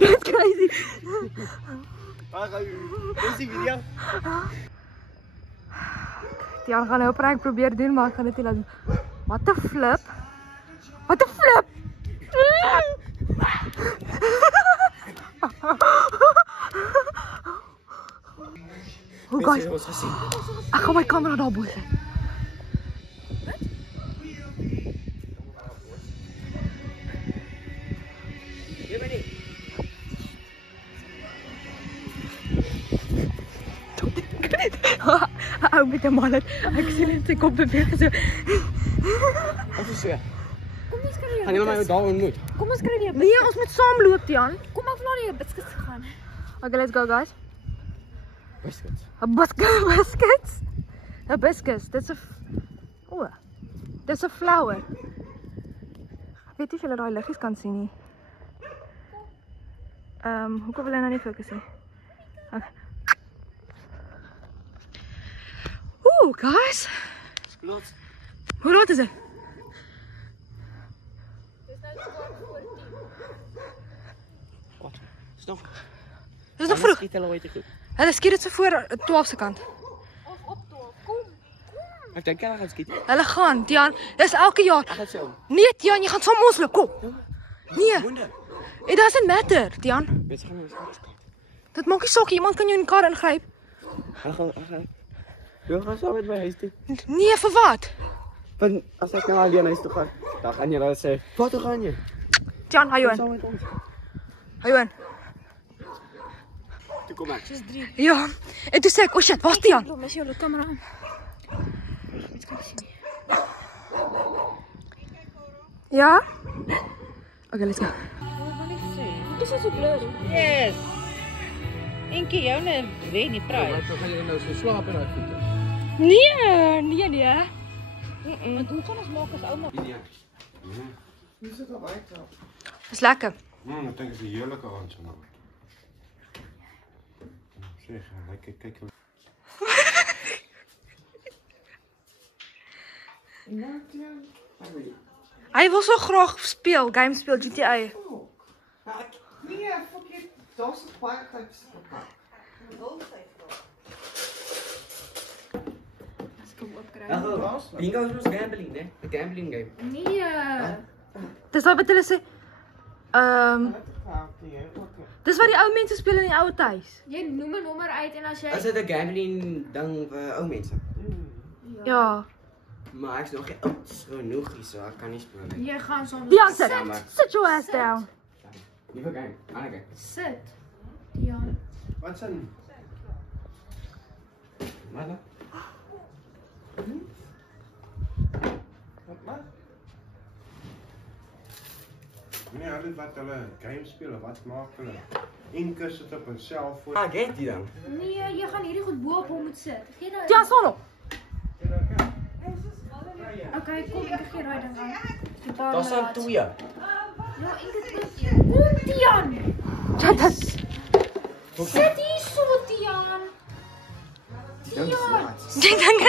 That's crazy. Dis die video. Tiaan gaan nou 'n prank probeer doen, maar ek gaan dit nie laat doen. What the flip? What the flip? Oh guys, ek gaan my kamera daar bo sit. Ou met 'n mallet. Ek sien net sy kop beweeg so. Wat is so? Kom ons kry Gaan jy my daar ontmoet? Kom ons kry die Nee, ons moet saam loop, Tiaan. Kom maar na die biscuits gegaan. Okay, let's go guys. Biscuits. 'n biscuits. 'n biscuits. Dis 'n dis 'n flower. Ek weet nie of julle daai liggies kan sien nie. Hoekom wil hy nou nie fokus nie? Okay. Ooh, guys. Laat. Hoe laat is dit? Wat? Dis nog. Dis nog vroeg. Skiet hulle ooit te goed. Hulle skiet dit so voor 12 se kant. Of op 12. Kom. Ek dink hulle gaan skiet. Hulle gaan, Tiaan. Dis elke jaar. Ek gaan so. Nee, Tiaan, jy gaan saam met ons loop. Kom. Nee. Wonder. It doesn't matter, Tiaan. Weet jy gaan ons skiet. Dit maak nie saak, iemand kan jou in die kar ingryp. Hulle gaan. Jy gaan saam met my huis toe. Nee, vir wat? Want as ek nou alleen huis toe gaan, dan gaan jy dan sê, "Wat toe gaan jy?" Tiaan, hou jou in. Saam met ons. Hou jou in. Toe kom ek. Dis 3. Ja. En toe sê ek, oh shit, waar's Tiaan? Kom, mes jou kamera aan. Iets kan sien. Ja? Okay, let's go. Dis is so blur. Yes. Enkie joune wen die prys. Dan gaan jy nou so slaap in daai voete. Nee. Want hoe gaan ons maak as ouma? Nee. Dis dit al baie krap. Dis lekker. Ek dink is 'n heerlike aand so nou. Zeg, kyk. Hy wil so graag speel, game speel GTA. Nee, fuck it. Daar's 'n baie types gepak. As kom opkry. Bingo is ons gambling, né? 'n Gambling game. Nee. Dis wat hulle sê. Dis wat die ou mense speel in die ou huis. Jy noem 'n nommer uit en as jy Is dit 'n gambling ding vir ou mense? Ja. Maar ek's nog nie oud genoeg hier, so ek kan nie speel nie. jy gaan saam Tiaan, Sit. sit your ass down. Nie vir game, ander game. sit. Tiaan. Wat s'in? Maar dan. Wat? Nee, hulle wat hulle game speel, wat maak hulle? Een sit op 'n selfoon. Ah, get die dan. Nee, jy gaan hierdie goed bo op hom moet sit. Gee nou. Tiaan, staan op. Okay, kom ek gee daai ding aan. Daar staan 2. Ja, ek het kom Tiaan. Shut up. Sit hier so Tiaan. Dink Dink